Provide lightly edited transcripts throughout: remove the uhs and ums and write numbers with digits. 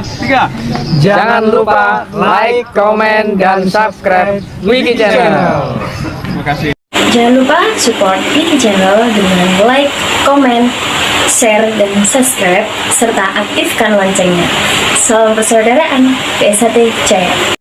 Tiga. Jangan lupa like, komen, dan subscribe Wiki Channel. Terima kasih. Jangan lupa support Wiki Channel dengan like, komen, share, dan subscribe, serta aktifkan loncengnya. Salam persaudaraan, PSAT Jaya.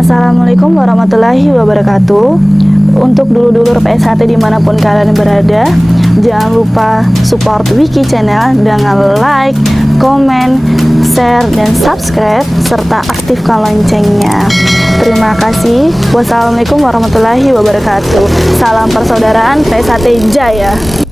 Assalamualaikum warahmatullahi wabarakatuh. Untuk dulur-dulur PSHT dimanapun kalian berada, jangan lupa support Wiki Channel dengan like, komen, share, dan subscribe, serta aktifkan loncengnya. Terima kasih. Wassalamualaikum warahmatullahi wabarakatuh. Salam persaudaraan PSHT Jaya.